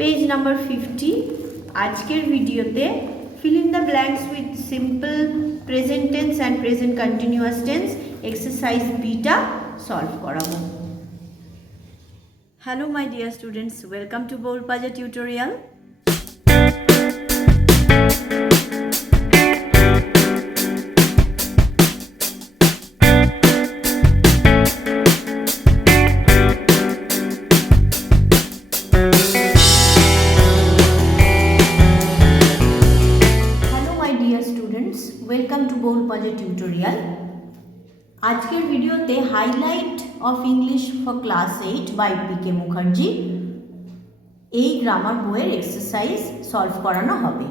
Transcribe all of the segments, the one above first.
Page number 50। আজকের ভিডিওতে fill in the blanks with simple present tense and present continuous tense exercise beta solve করাবো। Hello my dear students, welcome to Bowl Paja tutorial. Welcome to Bowl Paja tutorial. আজকের ভিডিওতে highlight of English for class 8 by P K. Mukherjee এই grammar বইয়ের exercise solve করানো হবে।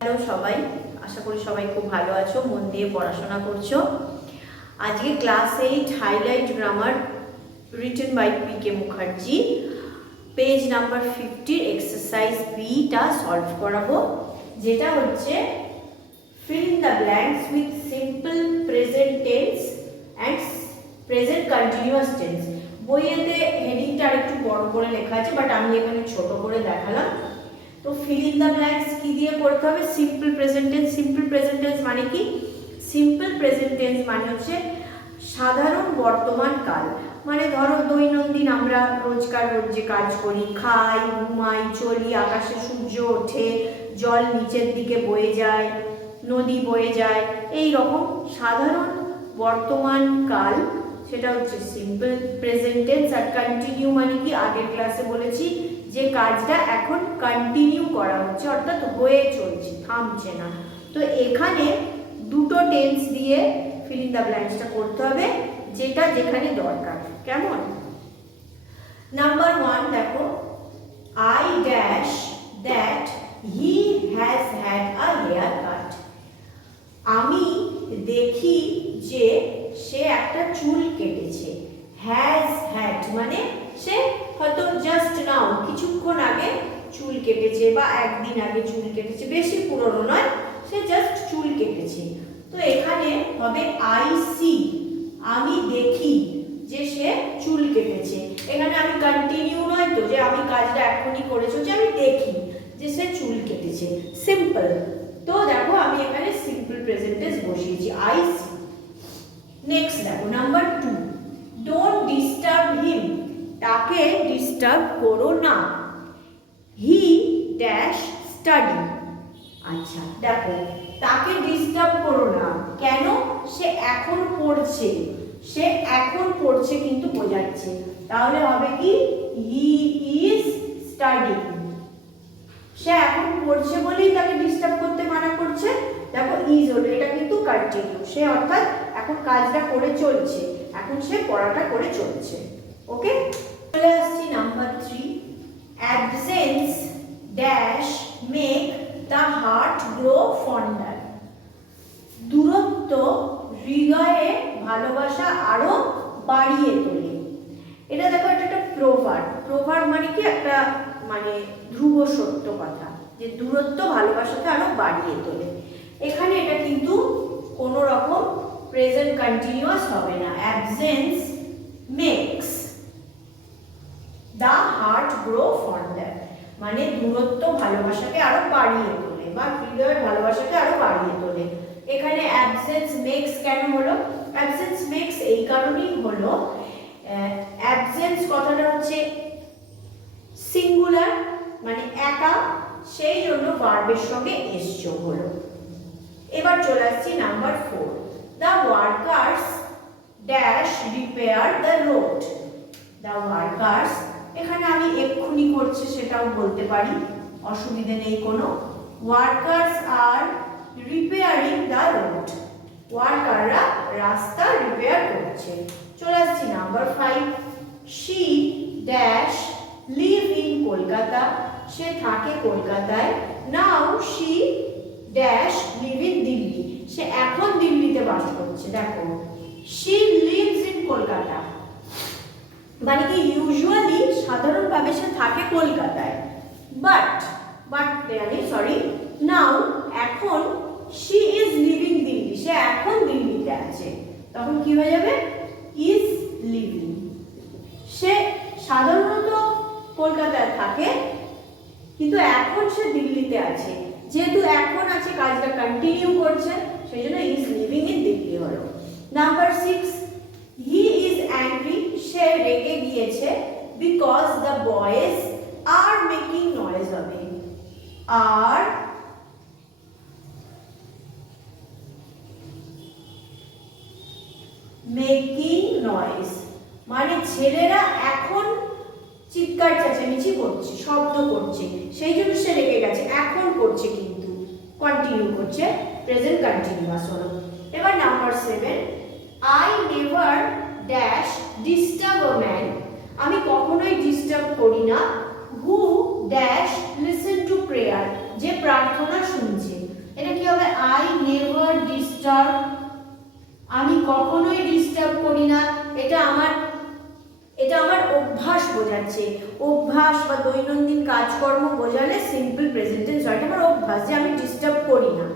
Hello সবাই, আশা করি সবাই খুব ভালো আছো, মন দিয়ে পড়াশোনা করছো। আজকে class 8 highlight grammar written by P K. Mukherjee page number 50 exercise beta solve করাবো, যেটা হচ্ছে fill in the blanks with simple present tense and present continuous tense. বইয়েতে হেডিংটা আরেকটু বড় করে লেখা আছে, বাট আমি এখানে ছোট করে দেখালাম। তো fill in the blanks কি দিয়ে করতে হবে? simple present tense। simple present tense মানে কি? simple present tense মানে হচ্ছে সাধারণ বর্তমান কাল। মানে ধরো দৈনন্দিন আমরা রোজকার রোজ যে কাজ করি, খাই, ঘুমাই, চলি, আকাশে সূর্য ওঠে, জল নিচের দিকে বয়ে যায়, নদী বয়ে যায়, এই রকম সাধারণ বর্তমান কাল, সেটা হচ্ছে সিম্পল প্রেজেন্ট টেন্স। আর কন্টিনিউ মানে কি? আগের ক্লাসে বলেছি যে কাজটা এখন কন্টিনিউ করা হচ্ছে, অর্থাৎ হয়ে চলছে, থামছে না। তো এখানে দুটো টেন্স দিয়ে ফিল ইন দ্য ব্ল্যাঙ্কসটা করতে হবে, যেটা যেখানে দরকার। কেমন? নাম্বার 1 দেখো, I dash that he has had a haircut. আমি দেখি যে সে একটা চুল কেটেছে। হ্যাজ হ্যাড মানে সে হয়তো জাস্ট নাও কিছুক্ষণ আগে চুল কেটেছে, বা একদিন আগে চুল কেটেছে, বেশি পুরনো নয়, সে জাস্ট চুল কেটেছে। তো এখানে হবে আই সি, আমি দেখি যে সে চুল কেটেছে। এখানে আমি কন্টিনিউ নয় তো, যে আমি কাজটা এখনই করেছি, যে আমি দেখি যে সে চুল কেটেছে, সিম্পল। তো দেখো আমি এখানে সিম্পল প্রেজেন্ট টেন্স বসিয়েছি, আই সি। নেক্সট দেখো নাম্বার 2, ডোন্ট ডিস্টার্ব হিম, তাকে ডিস্টার্ব করো না। He dash study. আচ্ছা দেখো, তাকে ডিস্টার্ব করো না কেন? সে এখন পড়ছে, সে এখন পড়ছে কিন্তু বোঝাচ্ছে, তাহলে হবে কি? He is studying. সে এখন পড়ছে বলেই তাকে ডিস্টার্ব করতে মানা করছে। দেখো ইজ হলো, এটা কিন্তু কন্টিনিউ, সে অর্থাৎ এখন কাজটা করে চলছে, এখন সে পড়াটা করে চলছে। ওকে, চলে আসছি number 3, absence dash make the heart grow fonder. দূরত্ব হৃদয়ে ভালোবাসা আরো বাড়িয়ে তোলে। এটা দেখো, এটা একটা প্রোভার্ব। প্রোভার্ব মানে কি? একটা মানে ধ্রুব সত্য কথা, যে দূরত্ব ভালোবাসাকে আরো বাড়িয়ে তোলে। এখানে এটা কিন্তু কোনো রকম প্রেজেন্ট কন্টিনিউয়াস হবে না। Absence makes the heart grow fonder মানে দূরত্ব ভালোবাসাকে আরো বাড়িয়ে তোলে, বা হৃদয়ের ভালোবাসাকে আরো বাড়িয়ে তোলে। এখানে অ্যাবসেন্স মেক্স কেন হলো? অ্যাবসেন্স মেক্স এই কারণেই হলো, অ্যাবসেন্স কথাটা হচ্ছে সিঙ্গুলার মানে একা, সেই জন্য ভার্বের সঙ্গে এস যোগ হলো। এবার চলে আসছি number 4, the workers dash repair the road. The workers, এখানে আমি এক্ষুনি করছে সেটাও বলতে পারি, অসুবিধে নেই কোনো। ওয়ার্কার্স আর রিপেয়ারিং দ্য রোড, ওয়ার্কাররা রাস্তা রিপেয়ার করছে। চলে আসছি number 5, she dash live in Kolkata. সে থাকে কলকাতায়। Now she dash live in Delhi. সে এখন দিল্লিতে বাস করছে। দেখো, শি লিভস ইন কলকাতা মানে কি? ইউজুয়ালি সাধারণভাবে সে থাকে কলকাতায়, বাট নাও এখন শি ইজ লিভিং দিল্লি, সে এখন দিল্লিতে আছে। তখন কি হয়ে যাবে? Is living. সে সাধারণত কলকাতায় থাকে, কিন্তু এখন সে দিল্লিতে আছে। যেহেতু এখন আছে, কাজটা কন্টিনিউ করছে, সেই জন্য ইজ লিভিং ইন দিল্লি হলো। নাম্বার 6, হি ইজ অ্যাংরি, সে রেগে গিয়েছে, because the boys are making noise হবে, আর মেকিং নয়েজ মানে ছেলেরা এখন চিৎকার চেঁচামেচি করছে, শব্দ করছে, সেই জন্য সে রেগে গেছে। এখন করছে কিন্তু কন্টিনিউ করছে, প্রেজেন্ট কন্টিনিউয়াস হলো। এবার number 7, I never dash disturb a man, আমি কখনোই ডিস্টার্ব করি না, who dash listen to prayer, যে প্রার্থনা শুনছে। এটা কি হবে? আই নেভার ডিস্টার্ব, আমি কখনোই ডিস্টার্ব করি না, এটা আমার অভ্যাস বোঝাচ্ছে। অভ্যাস বা দৈনন্দিন কাজকর্ম বোঝালে সিম্পল প্রেজেন্ট টেন্স হয়। আমার অভ্যাস যে আমি ডিস্টার্ব করি না,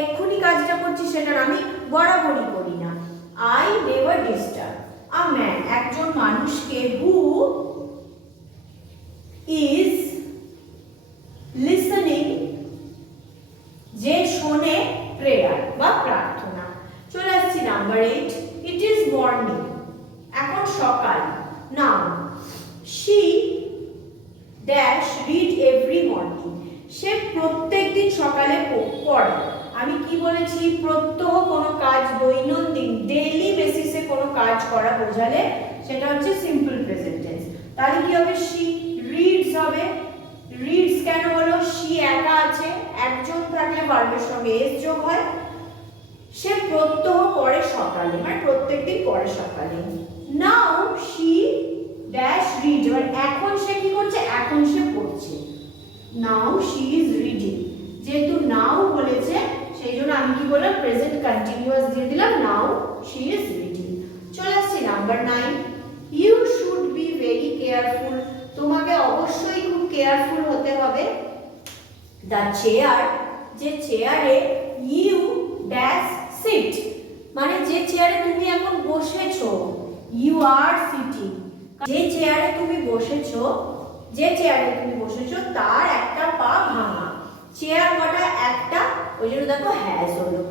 এক্ষুনি কাজটা করছি সেটার আমি বরাবরই করি না। I never disturb a man, একজন মানুষকে, হু ইজ লিসেনিং, যে শোনে প্রেয়ার বা প্রার্থনা। চলে আসছি নাম্বার 8, ইট ইজ মর্নিং, এখন সকাল। Now she dash read every morning, সে প্রত্যেকদিন সকালে পড়ে। আমি কি বলেছি? প্রত্যহ কোনো কাজ, দৈনন্দিন ডেইলি বেসিসে কোনো কাজ করা বোঝালে সেটা হচ্ছে সিম্পল প্রেজেন্ট টেন্স। তাহলে কি হবে? শি রিডস হবে। রিডস কেন হলো? শি একা আছে, একজন থাকলে ভার্বের সঙ্গে এস যোগ হয়। সে প্রত্যহ পড়ে সকালে, মানে প্রত্যেকদিন পড়ে সকালে। নাও শি ড্যাশ রিড, এবার এখন সে কি করছে? এখন সে পড়ছে। নাও শি ইজ রিডিং, যেহেতু নাও বলেছে সেই জন্য আমি কি বললাম? প্রেজেন্ট কন্টিনিউয়াস দিয়ে দিলাম, নাও শি ইজ রিডিং। চলে আসছে number 9, you should be very careful, তোমাকে অবশ্যই খুব কেয়ারফুল হতে হবে। দ্য চেয়ার, যে চেয়ারে ইউ ড্যাশ সিট, মানে যে চেয়ারে তুমি এখন বসেছো, ইউ আর সিটিং, যে চেয়ারে তুমি বসেছো, তার একটা পা ভাঙা। চেয়ার কটা? একটা, ওই জন্য দেখো হ্যাজ হলো।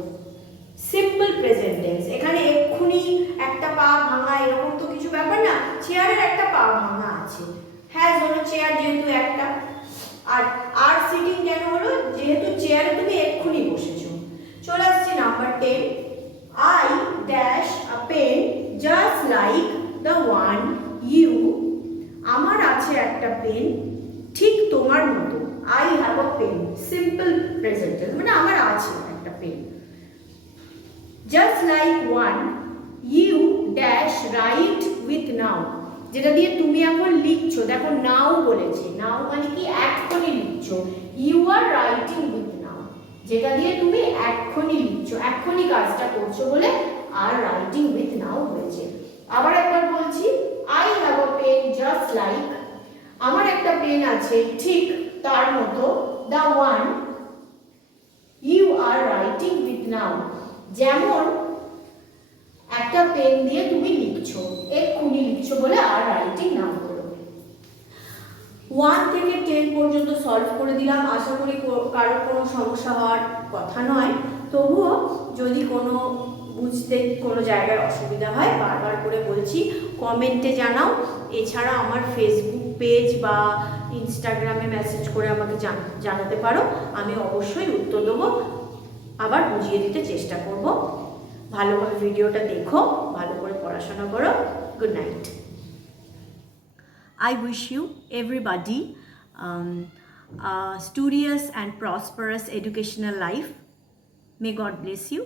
সিম্পল প্রেজেন্ট টেন্স, এখানে এক্ষুনি একটা পা ভাঙা এরকম তো কিছু ব্যাপার না, চেয়ারের একটা পা ভাঙা আছে। হ্যাজ হলো চেয়ার যেহেতু একটা, আর সিটিং কেন হলো? যেহেতু চেয়ারে তুমি এক্ষুনি বসেছো। চলে আসছে number 10, I dash a pen just like the one you, আমার আছে একটা পেন ঠিক তোমার মতো। I have a pen, simple present tense, মানে আমার আছে একটা pen. Just like one you dash write with now, যেটা দিয়ে তুমি এখন লিখছো। দেখো নাও বলেছে, নাও মানে কি? এক্ষুনি লিখছো। You are writing with now, যেটা দিয়ে তুমি এক্ষুনি লিখছো, এক্ষুনি কাজটা করছো বলে আর রাইটিং উইথ নাও হয়েছে। আবার একবার বলছি, I have a pen just like, আমার একটা পেন আছে ঠিক তার মতো, the one you are writing with now, যেমন একটা পেন দিয়ে তুমি লিখছো, এক্ষুনি লিখছো বলে আর রাইটিং নাও হলো। 1 থেকে 10 পর্যন্ত সলভ করে দিলাম। আশা করি কারোর কোনো সমস্যা হওয়ার কথা নয়, তবুও যদি কোনো বুঝতে কোনো জায়গায় অসুবিধা হয়, বারবার করে বলছি কমেন্টে জানাও। এছাড়া আমার ফেসবুক পেজ বা ইনস্টাগ্রামে মেসেজ করে আমাকে জানাতে পারো, আমি অবশ্যই উত্তর দেবো, আবার বুঝিয়ে দিতে চেষ্টা করব। ভালোভাবে ভিডিওটা দেখো, ভালো করে পড়াশোনা করো। Good night. I wish you everybody a studious and prosperous educational life. May God bless you.